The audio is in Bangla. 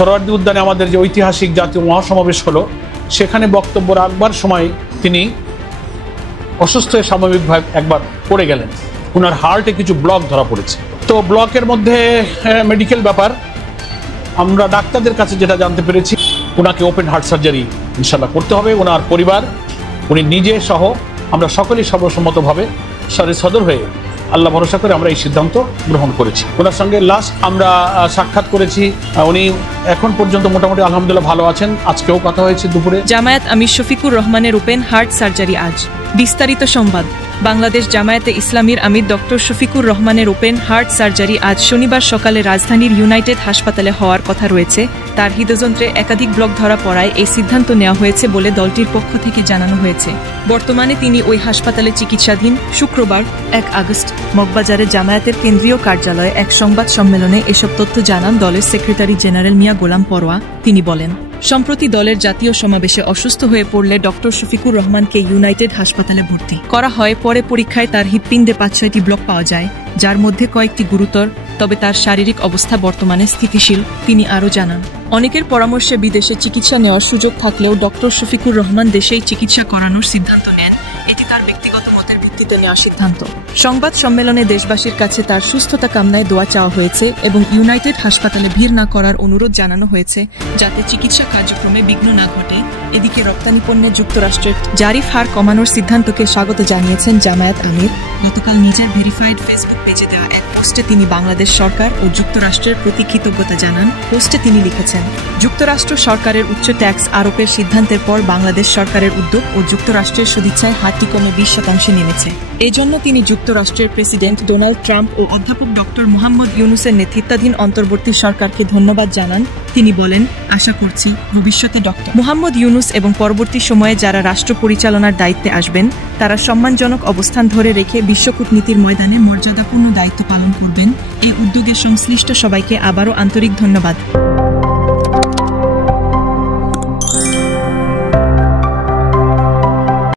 সোহরাওয়ার্দী উদ্যানে আমাদের যে ঐতিহাসিক জাতীয় মহাসমাবেশ হলো, সেখানে বক্তব্য রাখবার সময় তিনি অসুস্থ হয়ে স্বাভাবিকভাবে একবার পড়ে গেলেন। ওনার হার্টে কিছু ব্লক ধরা পড়েছে। তো ব্লকের মধ্যে মেডিকেল ব্যাপার, আমরা ডাক্তারদের কাছে যেটা জানতে পেরেছি, ওনাকে ওপেন হার্ট সার্জারি ইনশাল্লাহ করতে হবে। ওনার পরিবার, উনি নিজে সহ আমরা সকলেই সর্বসম্মতভাবে সদর হয়ে আল্লাহ ভরসা করে আমরা এই সিদ্ধান্ত গ্রহণ করেছি। ওনার সঙ্গে লাস্ট আমরা সাক্ষাৎ করেছি, উনি এখন পর্যন্ত মোটামুটি আলহামদুলিল্লাহ ভালো আছেন। আজকেও কথা হয়েছে দুপুরে। জামায়াত আমির শফিকুর রহমানের ওপেন হার্ট সার্জারি আজ। বিস্তারিত সংবাদ। বাংলাদেশ জামায়াতে ইসলামীর আমির ডক্টর শফিকুর রহমানের ওপেন হার্ট সার্জারি আজ শনিবার সকালে রাজধানীর ইউনাইটেড হাসপাতালে হওয়ার কথা রয়েছে। তার হৃদযন্ত্রে একাধিক ব্লক ধরা পড়ায় এই সিদ্ধান্ত নেওয়া হয়েছে বলে দলটির পক্ষ থেকে জানানো হয়েছে। বর্তমানে তিনি ওই হাসপাতালে চিকিৎসাধীন। শুক্রবার 1 আগস্ট মগবাজারে জামায়াতের কেন্দ্রীয় কার্যালয়ে এক সংবাদ সম্মেলনে এসব তথ্য জানান দলের সেক্রেটারি জেনারেল মিয়া গোলাম পরোয়া। তিনি বলেন, সম্প্রতি দলের জাতীয় সমাবেশে অসুস্থ হয়ে পড়লে ডক্টর শফিকুর রহমানকে ইউনাইটেড হাসপাতালে ভর্তি করা হয়। পরে পরীক্ষায় তার হৃৎপিণ্ডে 5-6টি ব্লক পাওয়া যায়, যার মধ্যে কয়েকটি গুরুতর, তবে তার শারীরিক অবস্থা বর্তমানে স্থিতিশীল। তিনি আরও জানান, অনেকের পরামর্শে বিদেশে চিকিৎসা নেওয়ার সুযোগ থাকলেও ডক্টর শফিকুর রহমান দেশেই চিকিৎসা করানোর সিদ্ধান্ত নেন। এটি তার ব্যক্তিগত মতের ভিত্তিতে নেওয়া সিদ্ধান্ত। সংবাদ সম্মেলনে দেশবাসীর কাছে তার সুস্থতা কামনায় দোয়া চাওয়া হয়েছে এবং ইউনাইটেড হাসপাতালে ভিড় না করার অনুরোধ জানানো হয়েছে, যাতে চিকিৎসা কার্যক্রমে বিঘ্ন না ঘটে। এদিকে রপ্তানি পণ্যে যুক্তরাষ্ট্রের জারিফ হার কমানোর সিদ্ধান্তকে স্বাগত জানিয়েছেন জামায়াত আমির। গতকাল নিজের ভেরিফাইড ফেসবুক পেজে দেওয়া এক পোস্টে তিনি বাংলাদেশ সরকার ও যুক্তরাষ্ট্রের প্রতি কৃতজ্ঞতা জানান। পোস্টে তিনি লিখেছেন, যুক্তরাষ্ট্র সরকারের উচ্চ ট্যাক্স আরোপের সিদ্ধান্তের পর বাংলাদেশ সরকারের উদ্যোগ ও যুক্তরাষ্ট্রের সদিচ্ছায় হারটি কমে 20% নেমেছে। এজন্য তিনি যুক্তরাষ্ট্রের প্রেসিডেন্ট ডোনাল্ড ট্রাম্প ও অধ্যাপক ডক্টর মোহাম্মদ ইউনুসের নেতৃত্বাধীন অন্তর্বর্তী সরকারকে ধন্যবাদ জানান। তিনি বলেন, আশা করছি ভবিষ্যতে ডক্টর মোহাম্মদ ইউনুস এবং পরবর্তী সময়ে যারা রাষ্ট্র পরিচালনার দায়িত্বে আসবেন, তারা সম্মানজনক অবস্থান ধরে রেখে বিশ্ব কূটনীতির ময়দানে মর্যাদাপূর্ণ দায়িত্ব পালন করবেন। এই উদ্যোগে সংশ্লিষ্ট সবাইকে আবারও আন্তরিক ধন্যবাদ।